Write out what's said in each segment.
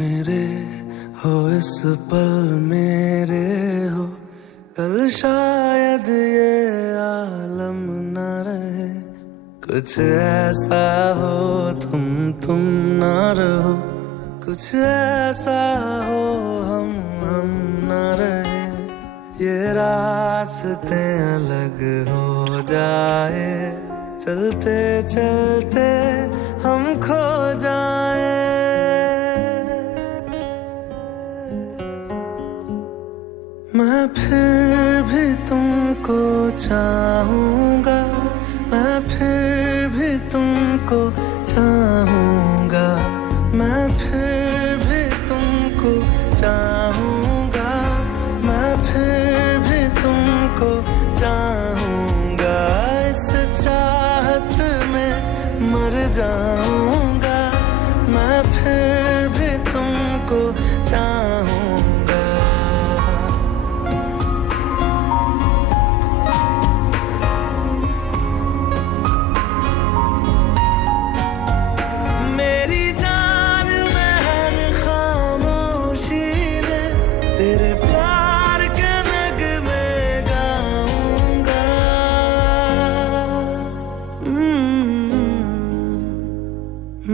मेरे हो इस पल मेरे हो, कल शायद ये आलम न रहे। कुछ ऐसा हो तुम न रहो, कुछ ऐसा हो हम न रहे। ये रास्ते अलग हो जाए, चलते चलते हम खो जाए। मैं फिर भी तुमको चाहूँगा, मैं फिर भी तुमको चाहूँगा, मैं फिर भी तुमको चाहूँगा, मैं फिर भी तुमको चाहूँगा। इस चाहत में मर जाऊँगा, मैं फिर भी तुमको चाहूँगा। तेरे प्यार के नगमे गाऊंगा।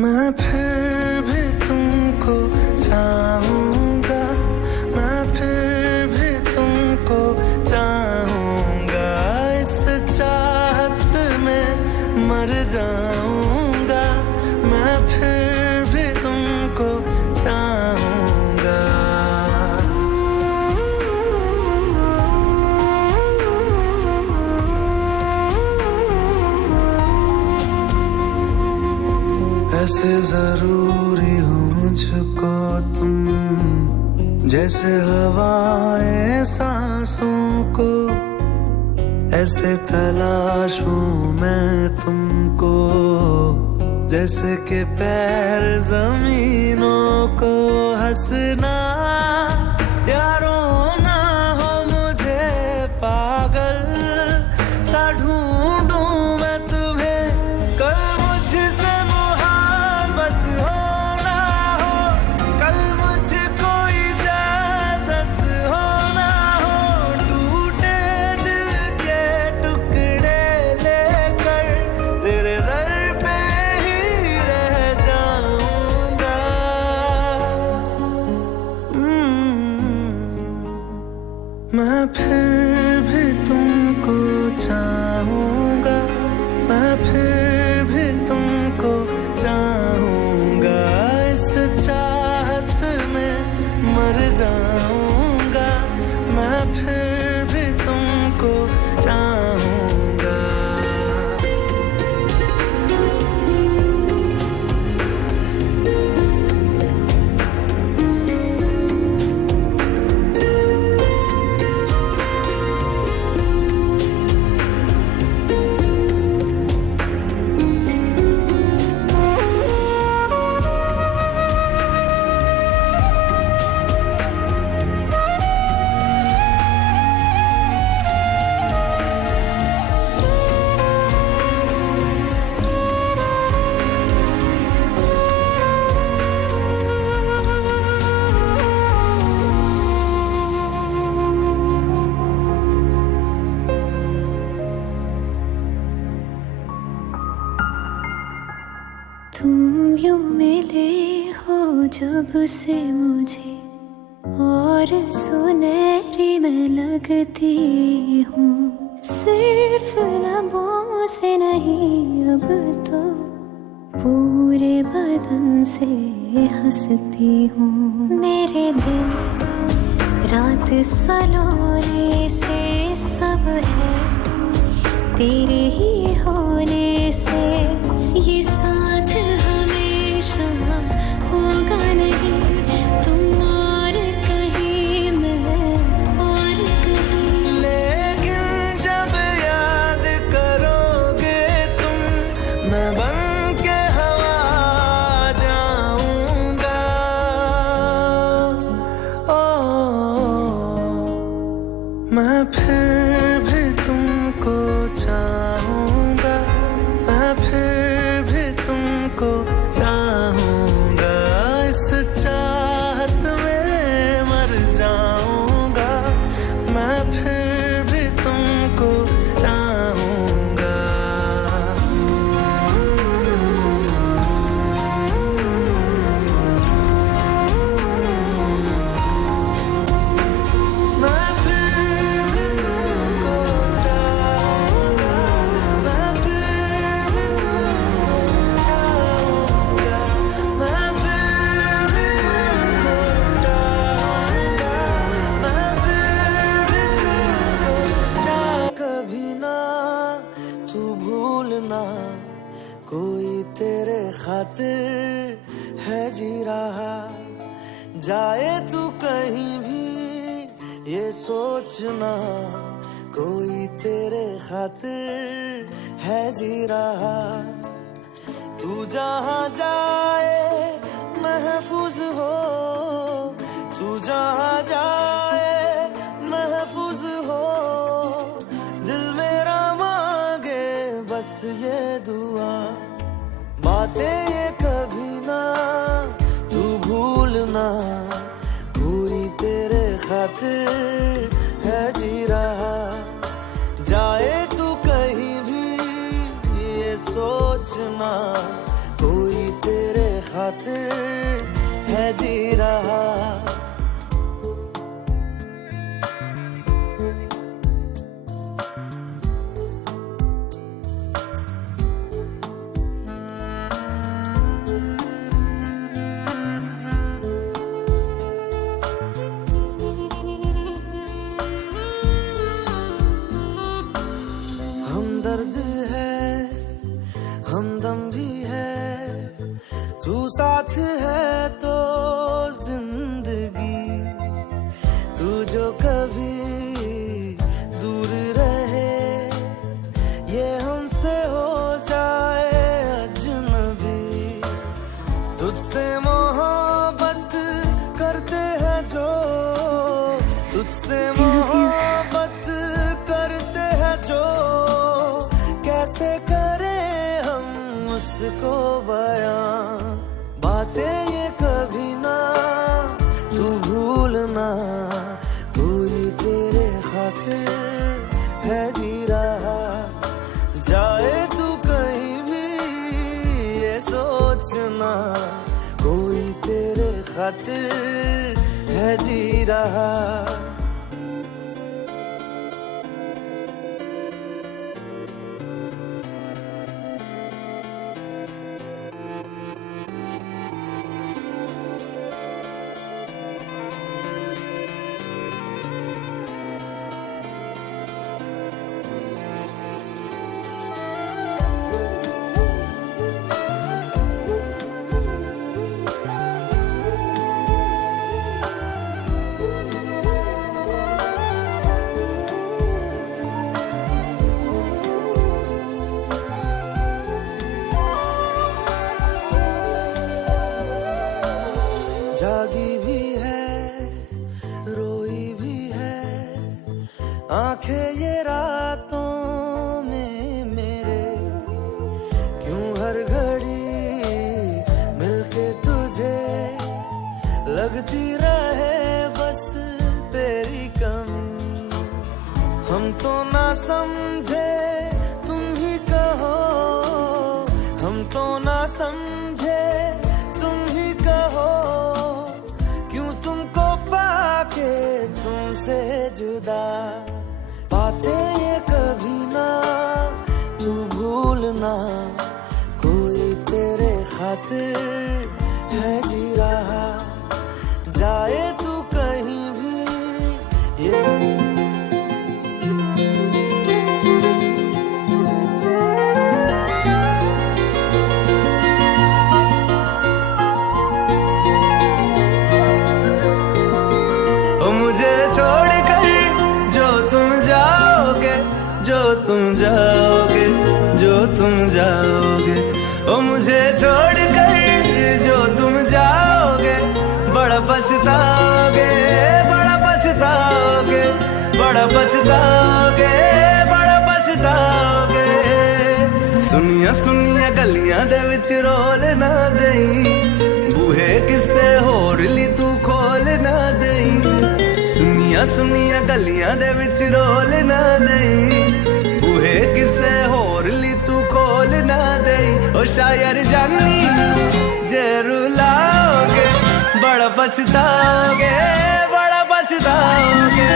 मैं फिर भी तुमको चाहूँगा, मैं फिर भी तुमको चाहूँगा। इस चाहत में मर जाऊँगा, मैं फिर भी तुमको चाहूँगा। ऐसे जरूरी हो मुझको तुम, जैसे हवाएं सांसों को। ऐसे तलाशूं मैं तुमको, जैसे कि पैर जमीनों को। हंसना या रोना हो मुझे पागल सा ढूंढूं मैं तुम्हें। कल मुझसे मैं फिर भी तुमको चाहूँगा, मैं फिर भी तुमको चाहूँगा। इस चाहत में मर जाऊँगा, मैं फिर भी तुमको चाहूँगा। तुम यूं मिले हो जब से मुझे, और सुनहरी मैं लगती हूँ। सिर्फ लबों से नहीं अब तो पूरे बदन से हंसती हूँ। मेरे दिन रात सलोने से सब है तेरे ही होने से। ये साथ हमेशा होगा नहीं, तुम और कहीं मैं और कहीं। लेकिन जब याद करोगे तुम, मैं बन के हवा जाऊंगा। मैं फिर भी तुमको चाहूँगा, मैं फिर भी तुम जाए तू कहीं भी ये सोचना कोई तेरे खातिर है जी रहा। तू जहाँ जाए महफूज हो, तू जहाँ जाए महफूज हो। दिल मेरा मांगे बस ये दुआ, बातें ये कभी ना तू भूलना कोई तेरे खातिर है जी रहा। जाए तू कहीं भी ये सोचना कोई तेरे खातिर है जी रहा। हमदर्द है हमदम भी है, तू साथ है तो जिंदगी। तू जो कभी दूर रहे ये हमसे हो जाए अजनबी। तुझसे मोहब्बत करते हैं जो, तुझसे मोहब्बत करते हैं जो, कैसे करें हम उसको बयां। बातें ये कभी ना तू भूलना कोई तेरे खातिर है जी रहा। जाए तू कहीं भी ये सोचना कोई तेरे खातिर है जी रहा। जागी भी है रोई भी है आंखें ये रातों में मेरे। क्यों हर घड़ी मिलके तुझे लगती रहे बस तेरी कमी। हम तो ना समझे तुम ही कहो, हम तो ना समझे तुम ही कहो। तुमसे जुदा बातें ये कभी ना तू भूलना कोई तेरे खातिर है जी रहा। जाए तू कहीं भी ये मुझे छोड़कर जो तुम जाओगे, जो तुम जाओगे, जो तुम जाओगे। ओ मुझे छोड़कर जो तुम जाओगे बड़ा पछताओगे, बड़ा पछताओगे, बड़ा पछताओगे, बड़ा पछताओगे। सुनिया सुनिया गलियां दे विच रोल ना देई, बूहे किसे होर ली तू खोल ना देई। सुनिया सुनिया गलियां दे विच रोल ना देई, बूहे किसे होर ली तू खोल ना देई। ओ शायर जानी जे रुलाओगे बड़ा पछताओगे, बड़ा पछताओगे।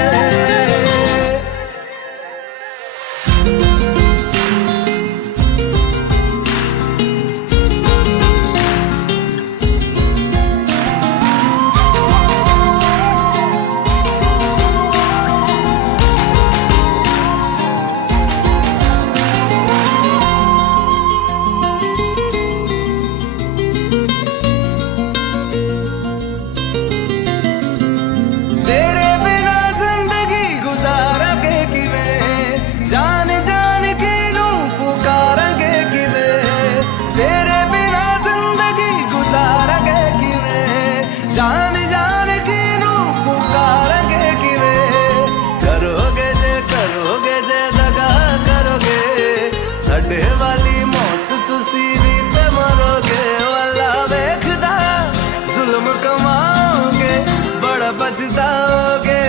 बड़ा पछताओगे,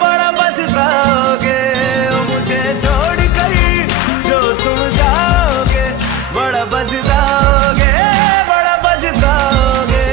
बड़ा पछताओगे। ओ मुझे छोड़ कर जो तुम जाओगे, बड़ा पछताओगे, बड़ा पछताओगे।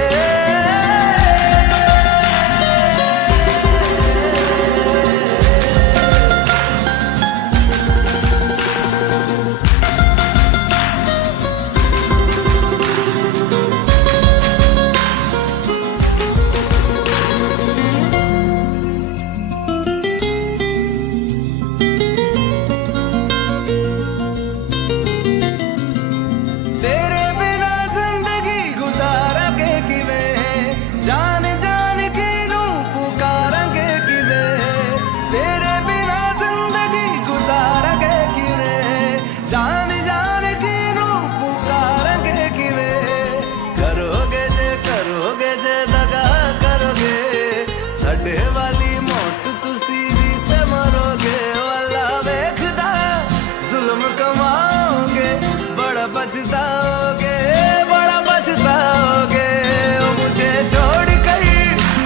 पछताओगे, बड़ा पछताओगे। ओ मुझे छोड़ कर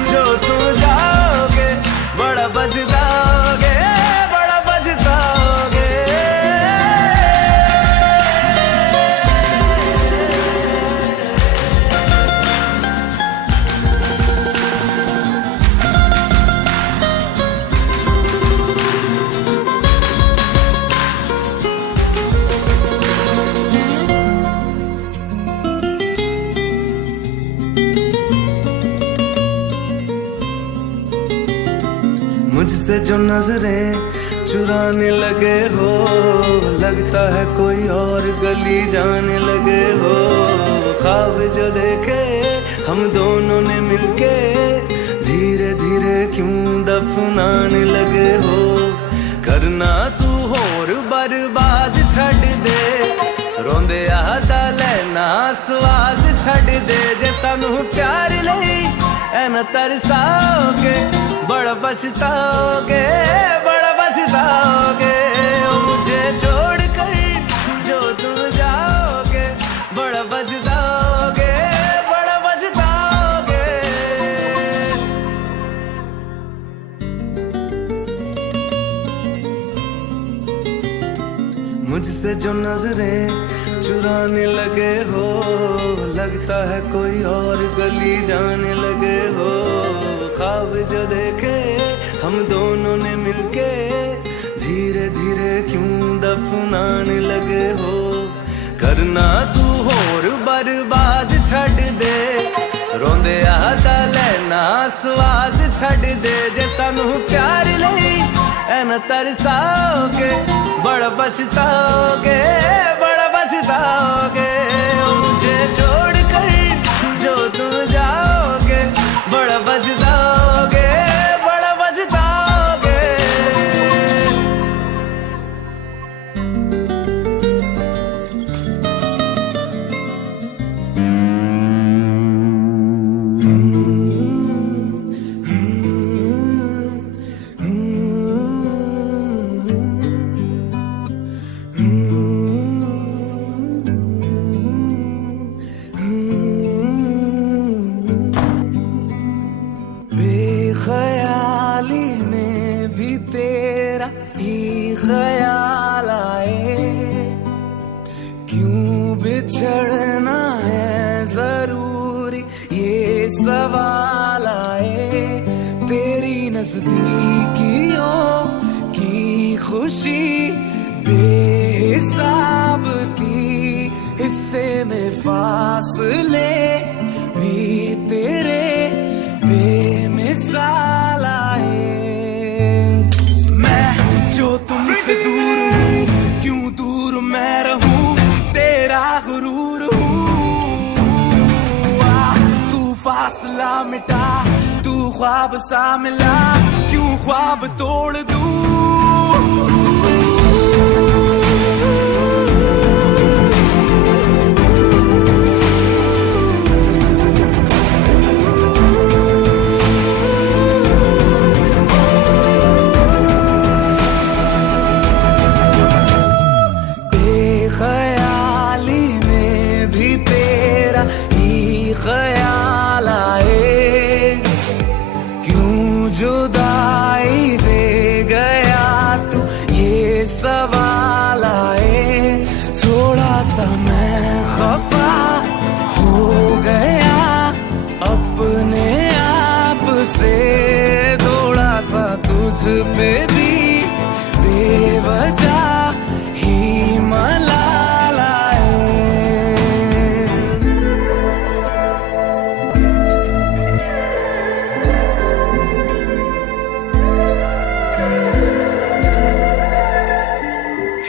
जो तुम जाओगे, बड़ा पछताओगे, बड़ा पछताओगे। मुझसे जो नजरें चुराने लगे हो, लगता है कोई और गली जाने लगे हो। ख्वाब जो देखे हम दोनों ने मिलके, धीरे धीरे क्यों दफनाने लगे हो। करना तू होर बर्बाद छड़ दे, रोंदे आदा लेना स्वाद छड़ दे। जे सानू प्यार लई ऐना तरसाओगे, बड़ा पछताओगे, बड़ा पछताओगे। ओ मुझे छोड़ कर जो तुम जाओगे, बड़ा पछताओगे, बड़ा पछताओगे। मुझसे जो नजरें चुराने लगे हो, लगता है कोई और गली जाने लगे हो। ख्वाब जो देखे हम दोनों ने मिलके, धीरे धीरे क्यों दफनाने लगे हो। करना तू होर बर्बाद छड़ दे, रोंदे आदा लेना स्वाद छड़ दे। जे सानू प्यार लई ऐना तरसाओगे, बड़ा पछताओगे, बड़ा पछताओगे। ओ मुझे छोड़ कर जो तुम जाओगे, बड़ा पछताओगे, बड़ा पछताओगे। बेख्याली में भी तेरा ही ख्याल आए, क्यों बिछड़ना है जरूरी ये सवाल आए। तेरी नजदीकियों की खुशी बेहिसाब थी, हिस्से में फासले भी तेरे बेमिसाल आए। मैं जो तुमसे दूर हूँ, क्यों दूर मैं रहूं, तेरा गुरूर हूँ। तू फासला मिटा, तू ख्वाब सा मिला, क्यों ख्वाब तोड़ दूं। ख्याल आए, क्यों जुदाई दे गया तू, ये सवाल आए। थोड़ा सा मैं खफा हो गया अपने आप से, थोड़ा सा तुझ पे भी बेवजह ही मलाल आए।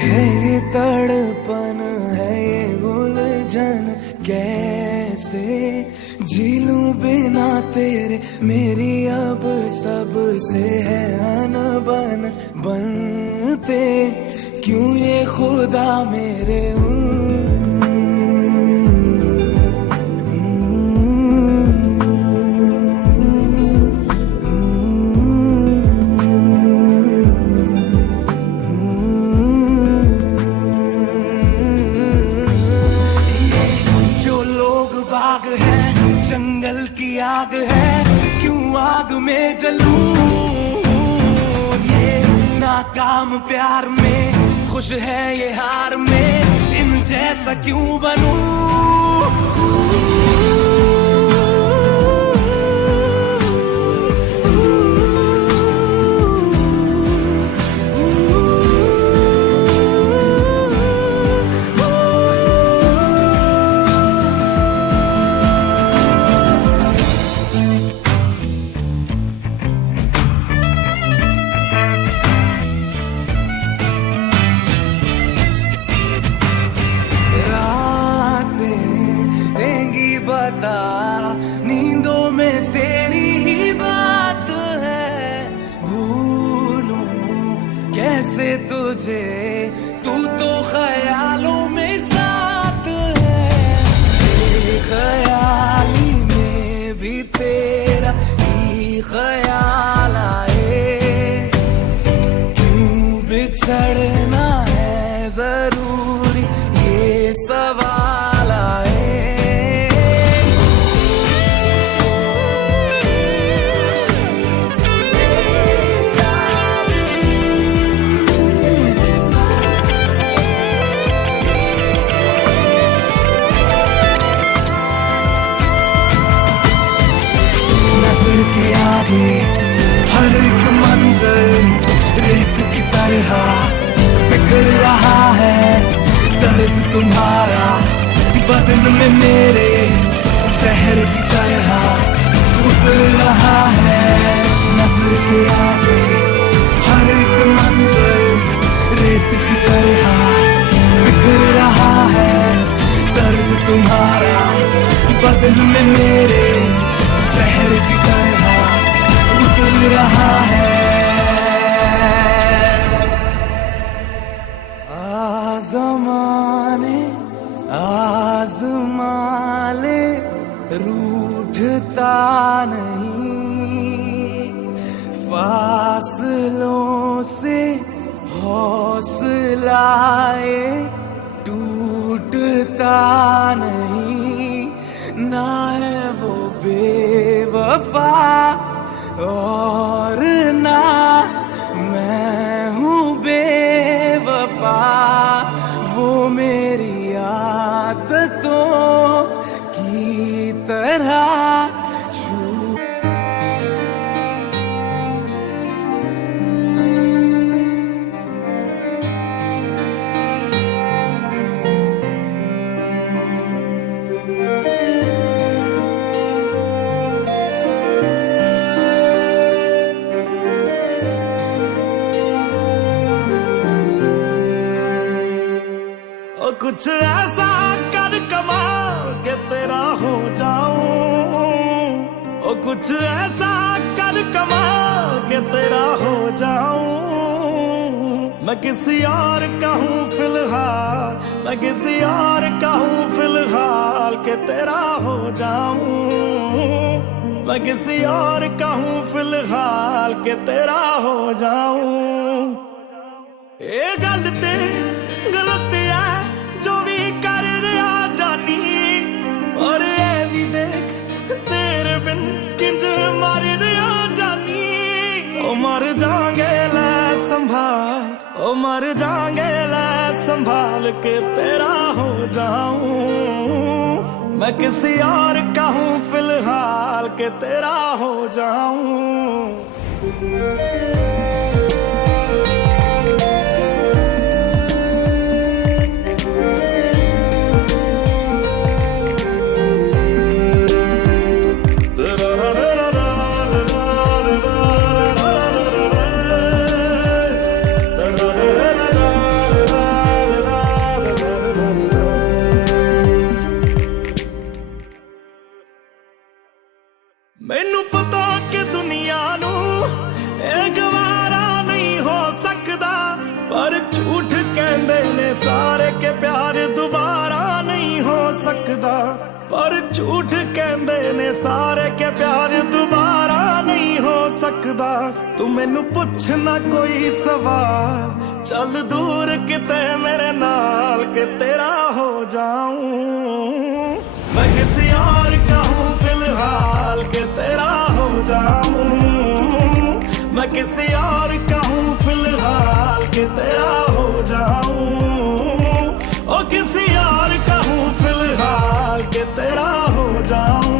है ये तड़पन, है ये उलझन, कैसे झीलूं बिना तेरे। मेरी अब सबसे है अनबन, बनते क्यों ये खुदा मेरे। जंगल की आग है, क्यों आग में जलूं। ये नाकाम प्यार में खुश है ये हार में, इन जैसा क्यों बनूं। बता नींदों में तेरी ही बात है, भूलूं कैसे तुझे, तू तो ख्यालों में साथ है। ख्याली में भी तेरा ही ख्याल आए, क्यों बिछड़ना है जरूरी, ये सवाल आए। हर एक मंजर रेत की तरह बिखर रहा है, दर्द तुम्हारा बदन में मेरे जहर की तरह उतर रहा है। नजर के आगे हर एक मंजर रेत की तरह बिखर रहा है, दर्द तुम्हारा बदन में मेरे जहर की तरह उतर रहा है। आज़माने आज़माले रूठता नहीं, फासलों से हौसलाए टूटता नहीं। ना है वो बेवफा और ना मैं हूँ बेवफा, वो मेरी आदतों की तरह कुछ ऐसा कर कमाल के तेरा हो जाऊं, ओ कुछ ऐसा कर कमाल के तेरा हो जाऊं। मैं किसी और का हूँ फिलहाल, मैं किसी और का हूँ फिलहाल के तेरा हो जाऊं। मैं किसी और का हूँ फिलहाल के तेरा हो जाऊं। ये गल ते गलत है जो भी कर रहा जानी, और ये भी देख तेरे बिन किंज मार रहा जानी। मर जाएंगे ले संभाल, ओ मर जाएंगे ले संभाल के तेरा हो जाऊं मैं किसी और का हूं फिलहाल के तेरा हो जाऊं। मैनू पता कि दुनिया नू ए गवारा नहीं हो सकदा, पर झूठ कहंदे ने सारे के प्यार दोबारा नहीं हो सकदा, पर झूठ कहंदे ने सारे के प्यार दोबारा नहीं हो सकदा। तू मैनू पुछ ना कोई सवाल, चल दूर किते मेरे नाल के तेरा हो जाऊं मैं किसी और का हूं फिलहाल के तेरा हो जाऊं मैं किसी और का हूं फिलहाल के तेरा हो जाऊं ओ किसी और का हूं फिलहाल के तेरा हो जाऊं।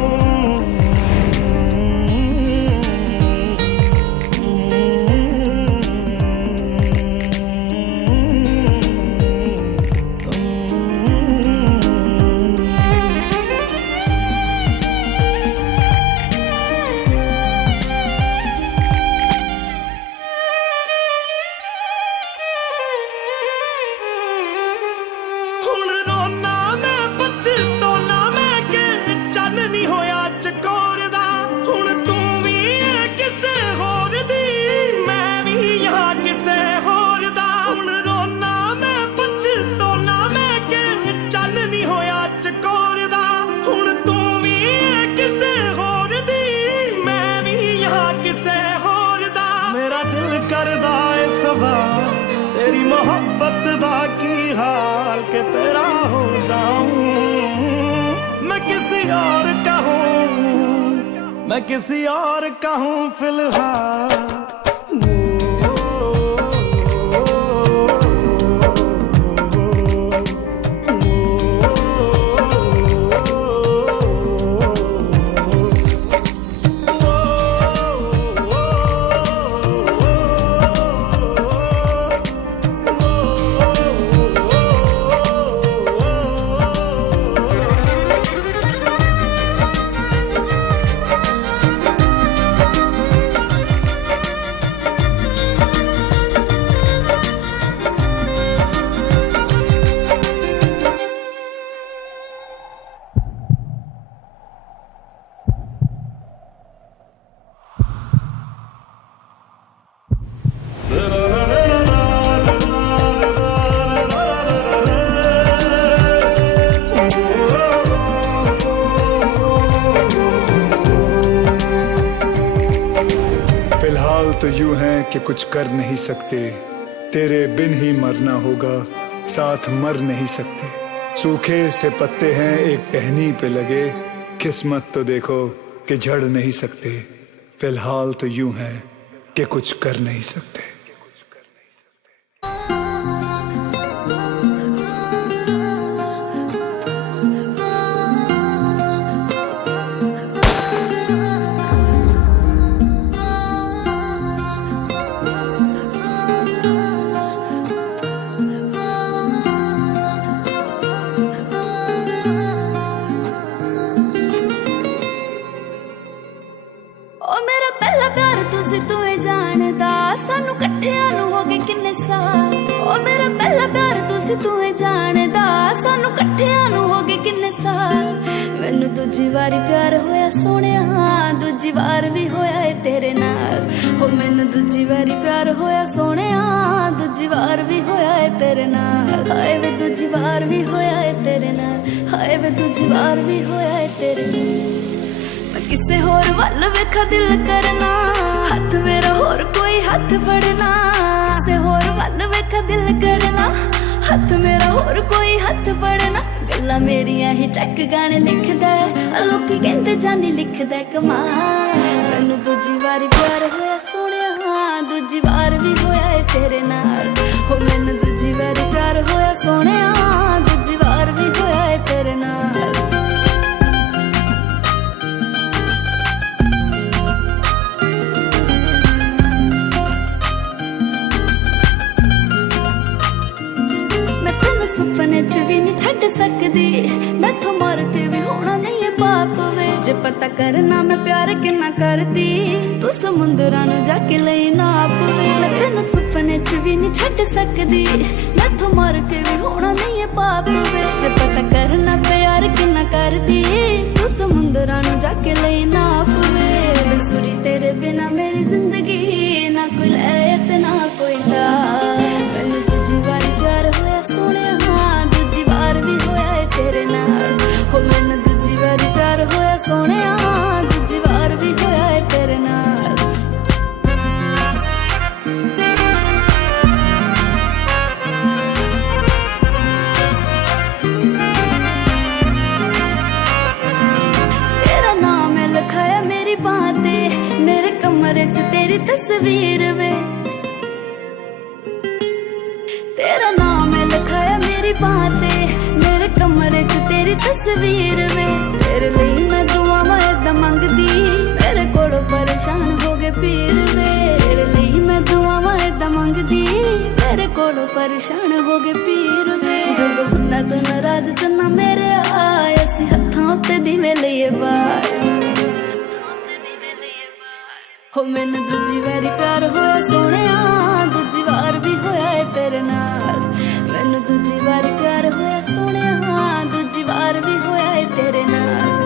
तेरी मोहब्बत दा की हाल के तेरा हो जाऊं मैं किसी और का हूं मैं किसी और का हूं फिलहाल। फिलहाल तो यूं है कि कुछ कर नहीं सकते, तेरे बिन ही मरना होगा, साथ मर नहीं सकते। सूखे से पत्ते हैं एक टहनी पे लगे, किस्मत तो देखो कि झड़ नहीं सकते। फिलहाल तो यूं है कि कुछ कर नहीं सकते। तू जानदा सानू कट्ठियां नू हो गए किन्ने साल। मैनू दूजी वारी प्यार होया सोनिया, दूजी बार भी होया है तेरे नाल। हो मैनू दूजी वारी प्यार होया सोनिया, दूजी बार भी होया है तेरे नाल। हाय वे दूजी बार भी होया है तेरे नाल, हाय वे दूजी बार भी होया है तेरे नाल। मैं किसे होर वल वेखा दिल करना, हाथ मेरा होर कोई हाथ फड़ना। किसे होर वल वेखा दिल करना, हाथ मेरा होर कोई हाथ फड़ना। गल्लां मेरियां ही चक गाने लिखदा है, लोकी कहंदे जानी लिखदा कमाल। मैनू दूजी वारी प्यार होया सोनिया, दूजी बार भी होया है तेरे नाल हो मैनू दूजी बार प्यार होया सोहणिया दूजी बार भी होया है तेरे नाल सुपने च भी नहीं छड़ सकदी मैथों मर के भी होना नहीं है पाप वे जे पता करना मैं प्यार किन्ना करदी तू समुंदरां नूं जाके लई नाप वे मैं तेनू सुपने च भी नहीं छड़ सकदी मैथों मर के भी होना नहीं है पाप वे जे पता करना प्यार किन्ना करदी तू समुंदरां नूं जाके लई नाप वे बेसुरी तेरे बिना मेरी जिंदगी ना कोई लै ते ना कोई दा मैनू दूजी बारी प्यार होया सोहणिया दूजी बार भी होया है तेरे नाल हो मैनू दूजी बारी प्यार होया सोहणिया दूजी बार भी होया है तेरे नाल तेरा नाम है लिखाया मेरी बांह ते मेरे कमरे च तेरी तस्वीर वे तेरा नाम है लिखाया मेरी बांह ते मेरे कमरे च तेरी तस्वीर वे तेरे लिए मैं दुआवां इदां मंगदी मेरे कोलों परेशान हो गए पीर वे तेरे लिए मैं दुआवां इदां मंगदी मेरे कोलों परेशान हो गए पीर वे जदों हुन्ना तू नाराज चन्ना मेरे आए असी हत्थां उत्ते दिवे लईए बार हो मैनू दूजी बारी प्यार होया सोहणिया दूजी बार भी होया है तेरे नाल मैनू दूजी बारी प्यार होया सोहणिया दूजी बार भी होया है तेरे नाल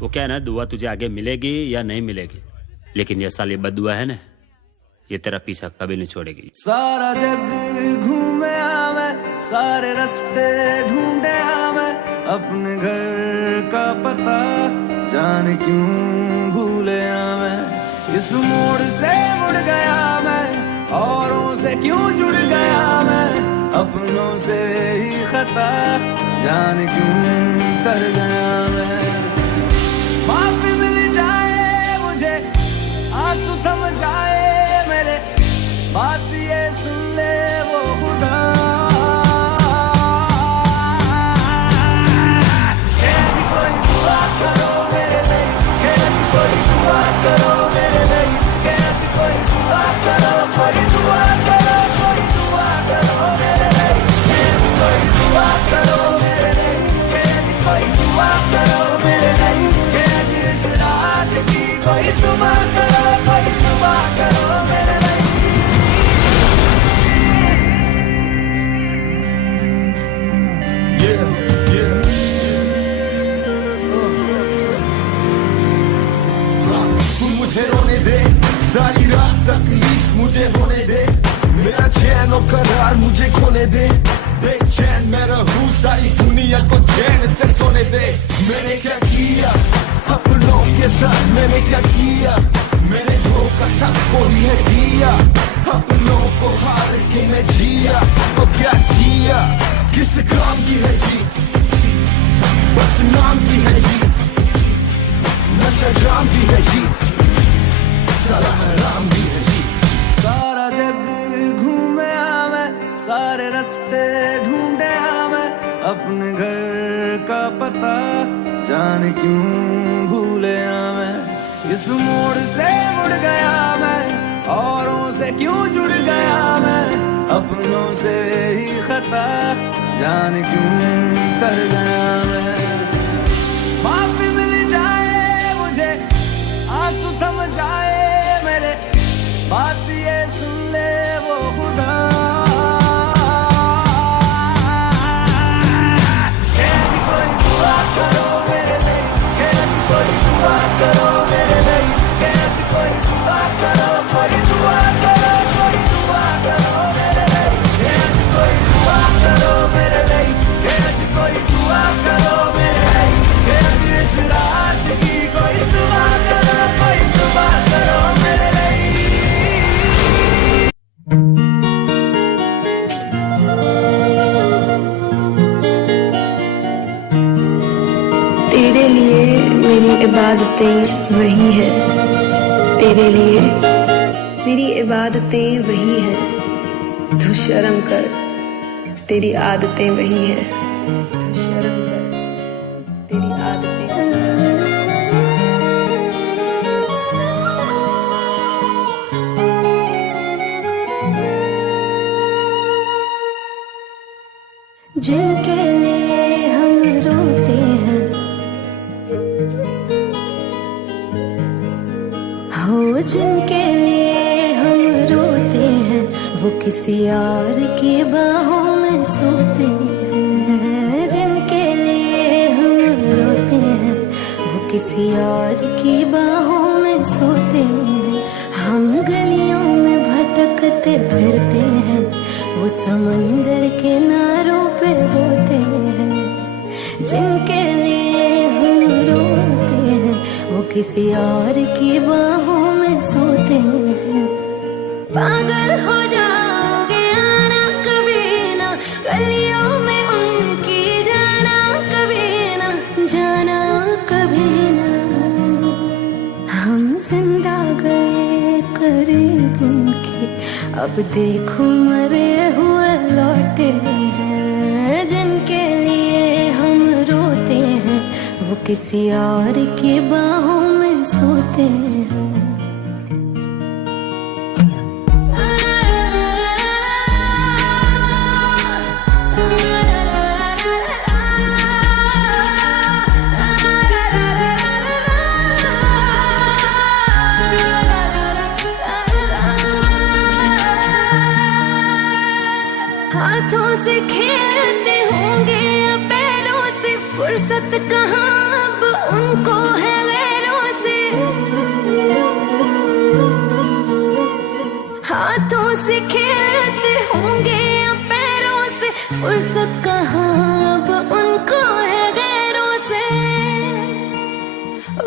वो क्या है ना दुआ तुझे आगे मिलेगी या नहीं मिलेगी लेकिन ये साली बदुआ है ना ये तेरा पीछा कभी नहीं छोड़ेगी सारा जग घूमे मैं सारे रास्ते ढूंढे मैं अपने घर का पता जाने क्यों भूले मैं इस मोड़ से मुड़ गया मैं औरों से क्यों जुड़ गया मैं अपनों से ही खता जाने क्यों कर गया मैं माफी मिल जाए मुझे आंसू थम जाए मेरे बात ये सुन ले वो खुदा कैसी कोई दुआ करो मेरे लिए कैसी कोई दुआ करो मेरे लिए कैसी कोई दुआ करो कोई दुआ करो कोई दुआ करो मेरे लिए कैसी कोई दुआ करो मेरे लिए कैसी कोई दुआ करो मेरे लिए कोई सुबह करो मेरे लिए तू मुझे रोने दे सारी रात तकलीफ मुझे होने दे मेरा चैन और करार मुझे खोने दे बेचैन मैं रहूं सारी दुनिया को चैन से सोने दे मैंने क्या किया अपनों के साथ मैंने क्या किया मैंने धोखा सबको ही है दिया अपनों को हार के मैं जिया तो क्या जिया किस काम की है जीत बस नाम की है जीत नशा जाम की है जीत साला हराम की है जीत सारा जग घूमे मैं सारे रास्ते ढूंढे मैं अपने घर का पता जाने क्यों भूले मैं इस मोड़ से मुड़ गया मैं औरों से क्यों जुड़ गया मैं अपनों से ही खता जाने क्यों कर गया मैं माफी मिल जाए मुझे आंसू थम जाए मेरे बात ये सुन ले वो खुदा कैसी कोई दुआ करो मेरे लिए कैसी कोई दुआ करो मेरे लिए कैसी कोई दुआ करो कोई दुआ करो कोई दुआ करो मेरे लिए इबादतें वही है तेरे लिए, मेरी इबादतें वही है। तू शर्म कर, तेरी आदतें वही है। तू शर्म कर, तेरी आदतें वही है। जिनके लिए हम रोते हैं, हो जिनके लिए हम रोते हैं, वो किसी और की बाहों में सोते हैं। जिनके लिए हम रोते हैं, वो किसी और की बाहों में सोते हैं। हम गलियों में भटकते फिरते हैं, वो समंदर के किनारों पे होते हैं। जिनके लिए हम रोते हैं, वो किसी और की बाहों में सोते हैं। पागल हो जाओगे आना कभी ना, गलियों में उनकी जाना कभी ना, जाना कभी ना। हम जिंदा गए करीब उनके, अब देखो मरे हुए लौटे हैं। जिनके लिए हम रोते हैं, वो किसी और की बाहों में सोते हैं। हाथों से खेलते होंगे या पैरों से, फुर्सत कहाँ अब उनको है गैरों से। हाथों से खेलते होंगे या पैरों से, फुर्सत कहाँ अब उनको है गैरों से।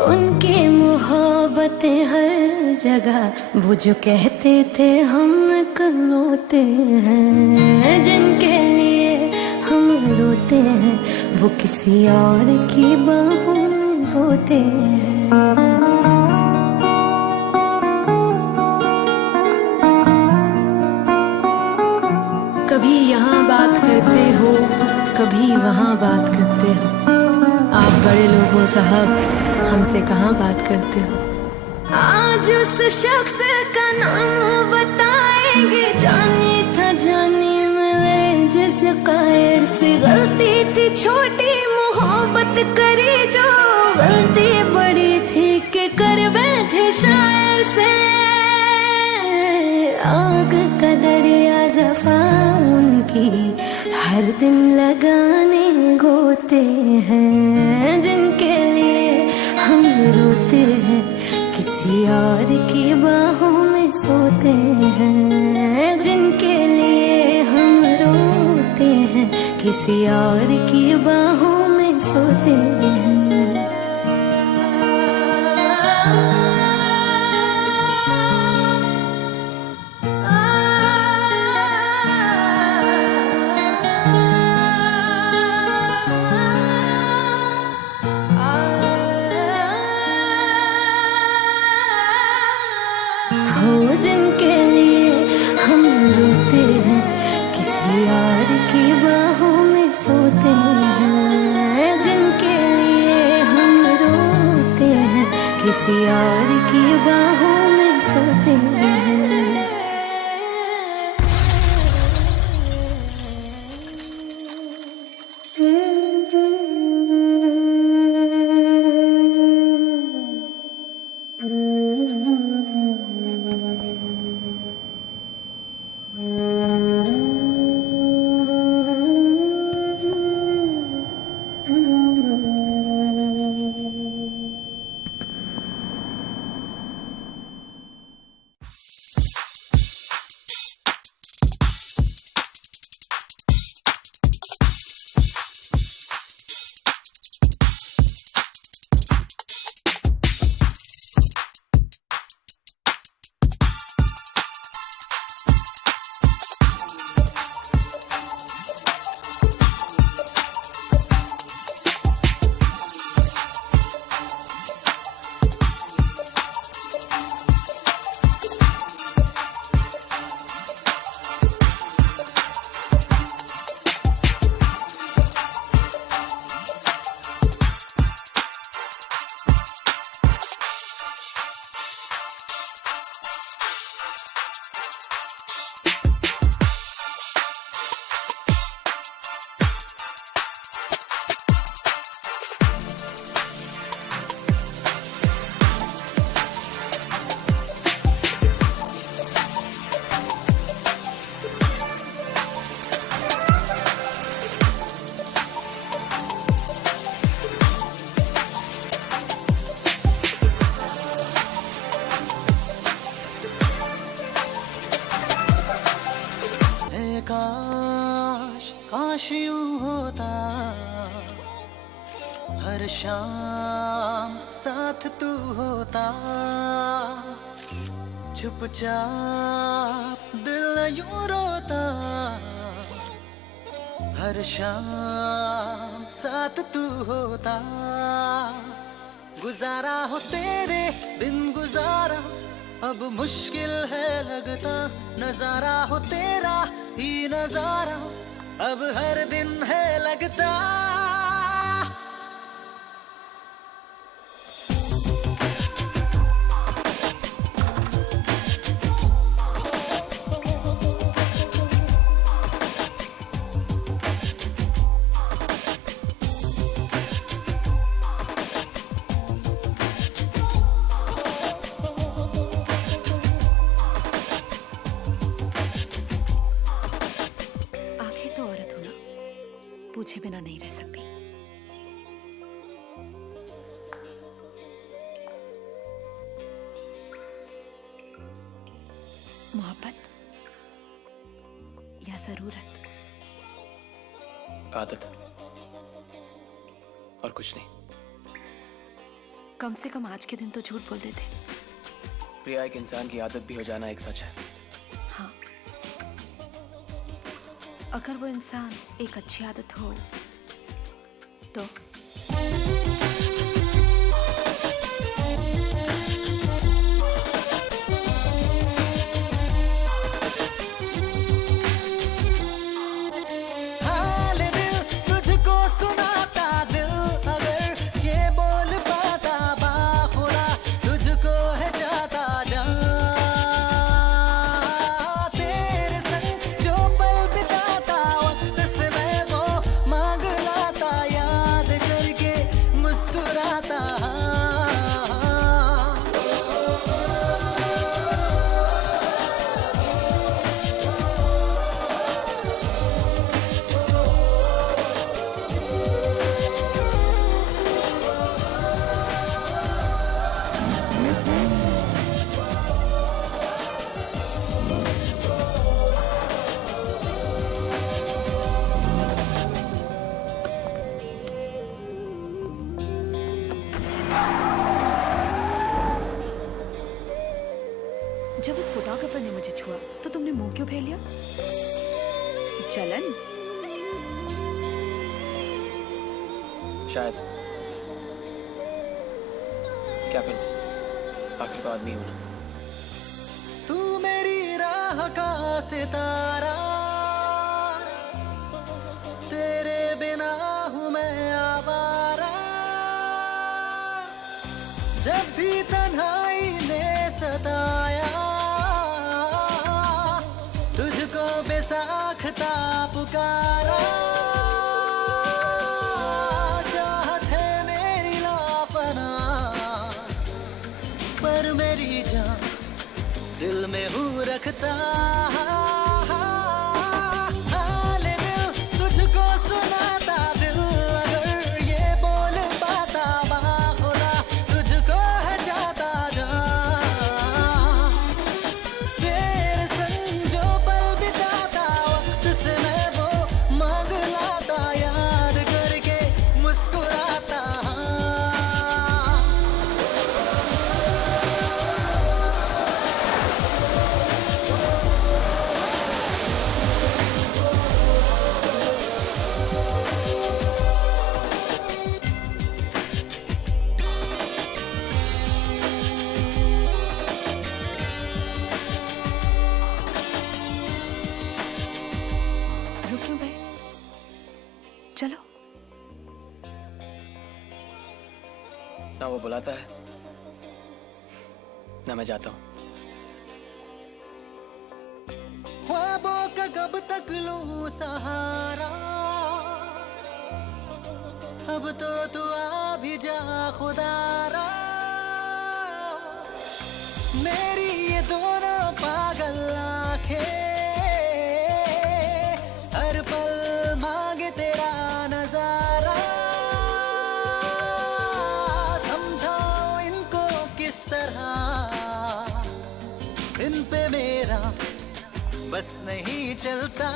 उनकी मोहब्बतें हर जगह, वो जो कहते थे हम इकलौते हैं। जिनके लिए हम रोते हैं, वो किसी और की बाहों में सोते हैं। कभी यहाँ बात करते हो, कभी वहाँ बात करते हो। आप बड़े लोग हो साहब, हमसे कहाँ बात करते हो। आज उस शख्स का नाम बताएंगे, जानी था जानी मिले जिस कायर से। गलती थी छोटी मोहब्बत करी जो, गलती बड़ी थी कि कर बैठे शायर से। आग का दरिया जफा उनकी, हर दिन लगाने गोते हैं। जिनके लिए हम रोते हैं, किसी और की बाहों में सोते हैं। जिनके लिए हम रोते हैं, किसी और की बाहों में सोते हैं। हो जिनके लिए हम रोते हैं, किसी और की बाहों में सोते हैं। जिनके लिए हम रोते हैं, किसी और की बाहों में सोते हैं। काश यूं होता हर शाम साथ तू होता, चुपचाप दिल यूं रोता, हर शाम साथ तू होता। गुजारा हो तेरे बिन गुजारा अब मुश्किल है लगता, नजारा हो तेरा ही नजारा अब हर दिन है लगता। पूछे बिना नहीं रह सकती। मोहब्बत या जरूरत? आदत और कुछ नहीं। कम से कम आज के दिन तो झूठ बोल देते। प्रिया, एक इंसान की आदत भी हो जाना एक सच है। हाँ, अगर वो इंसान एक अच्छी आदत हो तो। हाल दिल तुझको सुनाता, दिल अगर ये बोल पाता, बाखुदा तुझको है जाता जा। तेरे संग जो पल बिताता, वक्त से मैं वो मांग लाता, याद करके मुस्कुराता। जब उस फोटोग्राफर ने मुझे छुआ तो तुमने मुंह क्यों फेर लिया? जलन? शायद। क्या फिर आखिर तो आदमी हूं ना। तू मेरी राह का सितारा, तेरे बिना हूँ मैं आवारा। जब भी तन्हाई ने सताया, तुझको बेसाख्ता पुकारा। चाहत है मेरी लापना, पर मेरी जान दिल में हूँ रखता। हाल दिल तुझको सुनाता, दिल अगर ये बोल पाता, बाखुदा तुझको है जाता जा। तेरे संग जो पल बिताता, वक्त से मैं वो मांग लाता, याद करके मुस्कुराता। रुक क्यों गए? चलो। ना वो बुलाता है ना मैं जाता हूँ। ख्वाबों का कब तक लूं सहारा, अब तो तू आ भी जा खुदारा। मेरी ये दोनों पागल आंखें हर पल मांगे तेरा नजारा। समझाओ इनको किस तरह, इन पे मेरा बस नहीं चलता।